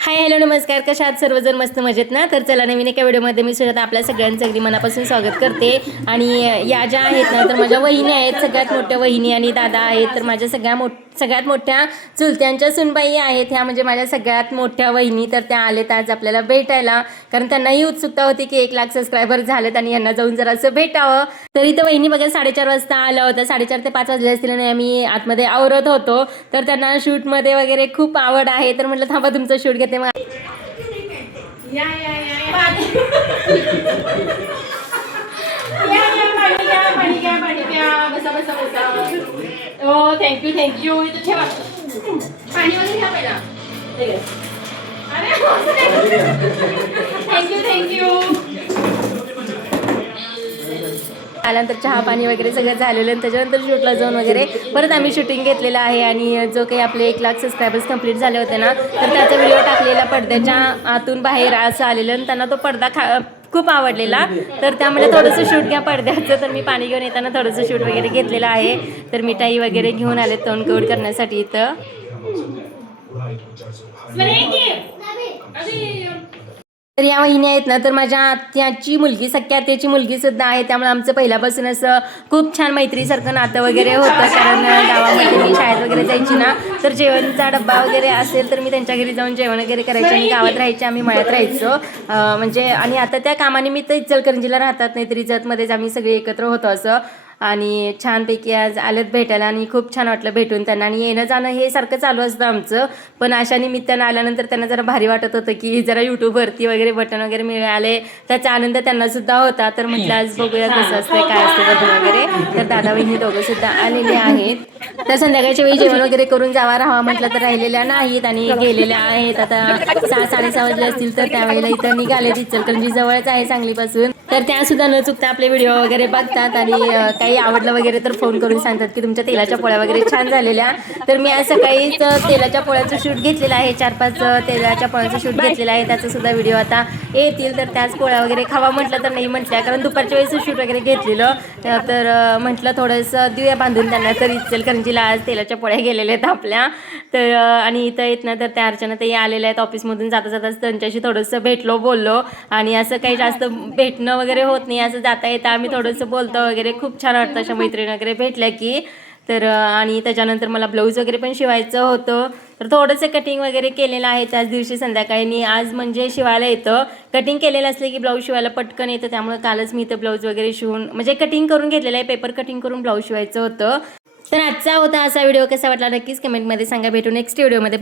Hi hello नमस्कार. कशा आहात? सर्वजण मस्त मजेत ना? तर चला नवीन एका व्हिडिओमध्ये मी सुद्धा आपल्या सगळ्यांचं अगदी मनापासून स्वागत करते. आणि या ज्या आहेत ना तर माझ्या वहिनी आहेत सगळ्यात मोठ्या वहिनी आणि दादा आहेत तर माझ्या सगळ्या मोठ सगळ्यात मोठ्या चुलत्यांच्या सुनबाई आहेत. ह्या म्हणजे माझ्या सगळ्यात मोठ्या वहिनी. तर त्या आलेत आज आपल्याला भेटायला. कारण त्यांनाही उत्सुकता होती की एक लाख सबस्क्रायबर झालेत आणि यांना जाऊन जरा असं भेटावं. तरी तर वहिनी बघा साडेचार वाजता आलं होतं साडेचार ते पाच वाजले असतील आणि आम्ही आतमध्ये आवरत होतो. तर त्यांना शूटमध्ये वगैरे खूप आवड आहे. तर म्हटलं थांबा तुमचं शूट घेत या या या या या. या पाणी घ्या पाणी घ्या पाणी घ्या. बसा बसा बसा. हो थँक्यू थँक्यू इथं ठेवा. पाणी वगैरे घ्या पहिला. अरे हो, थँक्यू थँक्यू आल्यानंतर चहा पाणी वगैरे सगळं झालेलं आणि त्याच्यानंतर शूटला जाऊन वगैरे परत आम्ही शूटिंग घेतलेलं आहे आणि जो काही आपले एक लाख सबस्क्रायबर्स कंप्लीट झाले होते ना तर त्याचा व्हिडिओ टाकलेला पडद्याच्या आतून बाहेर असं आलेलं आणि त्यांना तो पडदा खा खूप आवडलेला. तर त्यामुळे थोडंसं शूट घ्या पडद्याचं. तर मी पाणी घेऊन येताना थोडंसं शूट वगैरे घेतलेलं आहे. तर मिठाई वगैरे घेऊन आले तोंड कवड करण्यासाठी इथं. तर या वहिनी आहेत ना तर माझ्या आत्याची मुलगी सख्या आत्याची मुलगी सुद्धा आहे. त्यामुळे आमचं पहिल्यापासून असं खूप छान मैत्रीसारखं नातं वगैरे होतं कारण गावामध्ये मी शाळेत वगैरे जायची ना तर जेवणचा डब्बा वगैरे असेल तर मी त्यांच्या घरी जाऊन जेवण वगैरे करायचे आणि गावात राहायचे आम्ही मळ्यात राहायचो. म्हणजे आणि आता त्या कामानिमित्त इचलकरंजीला राहतात नाही तरी जतमध्येच आम्ही सगळे एकत्र होतो असं. आणि छानपैकी आज आलेत भेटायला आणि खूप छान वाटलं भेटून त्यांना. आणि येणं जाणं हे सारखं चालू असतं आमचं. पण अशा निमित्तानं आल्यानंतर त्यांना जरा भारी वाटत होतं की जरा यूट्यूबवरती वगैरे बटन वगैरे मिळाले त्याचा आनंद त्यांना सुद्धा होता. तर म्हटलं आज बघूया कसं असतं काय असतं बटन वगैरे. तर दादा बहिणी दोघं सुद्धा आलेले आहेत. तर संध्याकाळच्या वेळी जेवण वगैरे करून जावा राहावा म्हटलं तर राहिलेल्या नाहीत आणि गेलेल्या आहेत. आता सहा साडेसहा वाजले असतील तर त्यावेळेला इथं निघाले इचलकरंजी जवळच आहे सांगलीपासून. तर त्या सुद्धा न चुकता आपले व्हिडिओ वगैरे बघतात आणि काही आवडलं वगैरे तर फोन करून सांगतात की तुमच्या तेलाच्या पोळ्या वगैरे छान झालेल्या. तर मी आज सकाळीच तेलाच्या पोळ्याचं शूट घेतलेलं आहे. चार पाच तेलाच्या पोळ्याचं शूट घेतलेलं आहे. त्याचं सुद्धा व्हिडिओ आता येतील. तर त्याच पोळ्या वगैरे खावा म्हटलं तर नाही म्हटल्या. कारण दुपारच्या वेळेस शूट वगैरे घेतलेलं. तर म्हटलं थोडंसं देऊया बांधून त्यांना तर इचलकरंजीला आज तेलाच्या पोळ्या गेलेल्या आहेत आपल्या. तर आणि इथं येत ना तर त्या अर्चना ते आलेल्या आहेत ऑफिसमधून. जाता जाताच त्यांच्याशी थोडंसं भेटलो बोललो. आणि असं काही जास्त भेटणं वगैरे होत नाही. असं जाता येतं आम्ही थोडंसं बोलतो वगैरे. खूप छान वाटतं अशा मैत्रिणी वगैरे भेटल्या की. तर आणि त्याच्यानंतर मला ब्लाऊज वगैरे पण शिवायचं होतं. तर थोडंसं कटिंग वगैरे केलेलं आहे. त्याच दिवशी संध्याकाळी मी आज म्हणजे शिवायला येतं. कटिंग केलेलं असले की ब्लाऊज शिवायला पटकन येतं. त्यामुळे कालच मी इथं ब्लाऊज वगैरे शिवून म्हणजे कटिंग करून घेतलेलं आहे. पेपर कटिंग करून ब्लाऊज शिवायचं होतं. तर आजचा होता असा व्हिडिओ कसा वाटला नक्कीच कमेंटमध्ये सांगा. भेटू नेक्स्ट व्हिडिओमध्ये